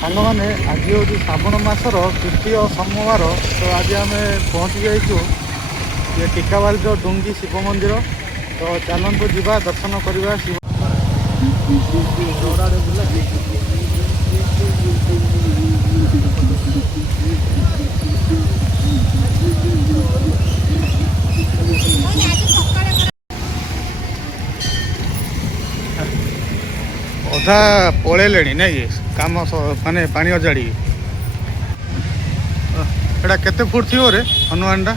सांग मैंने आज हूँ श्रावण मासर तृतीय सोमवार तो आज आम पहुँची जाइए ये टिकावाल जो डुंगी शिव मंदिर तो चलतु जा दर्शन करवा शिव अधा पलैले ना कि कम माने पानी अजाड़ी एटा केते फुट थी रे हनुमान टा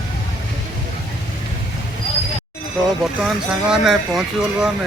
तो बर्तमान सांग मैंने पहुँची गलु आम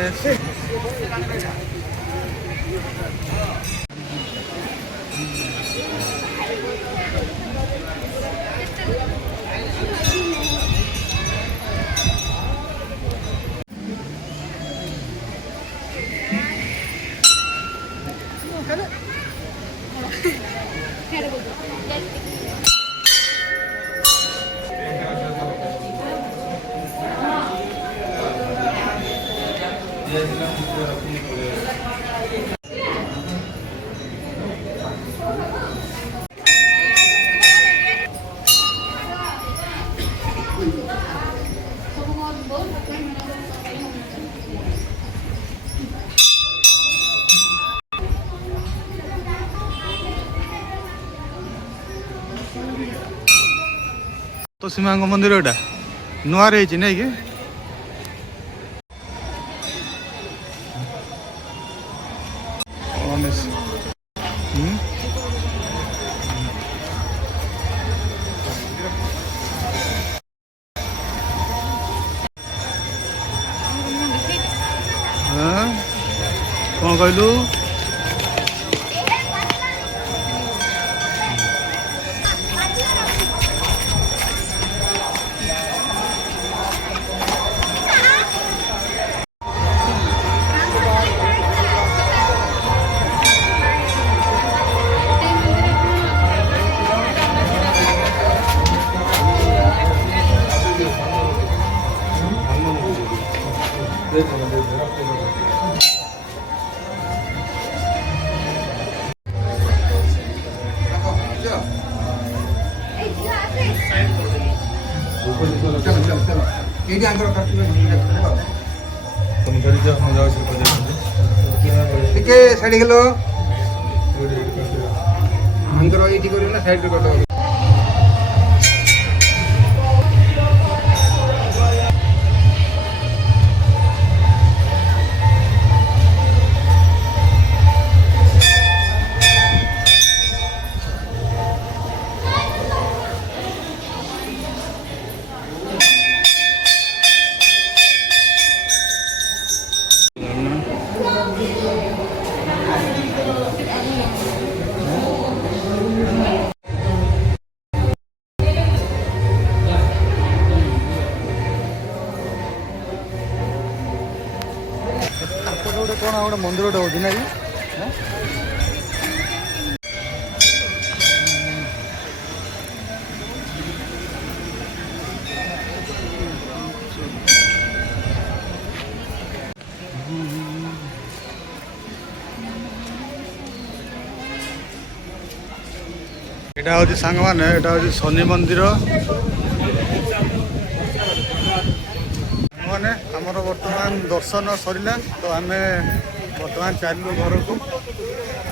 तो सीमा मंदिर एटा नुआ रही नहीं कि कौन कहलु ଟିକେ ସାଇଡ୍ ଗଲ ଆଙ୍କର ଏଇଠି କରିବ ନା ସାଇଡ୍ ରେ କରିଦେବ। कौन गोटे मंदिर गोटे होती ना एटा हूँ सांग मैंने एटा हूँ शनि मंदिर मैंने आमर बर्तमान दर्शन सरला तो आम बर्तमान चलू घर को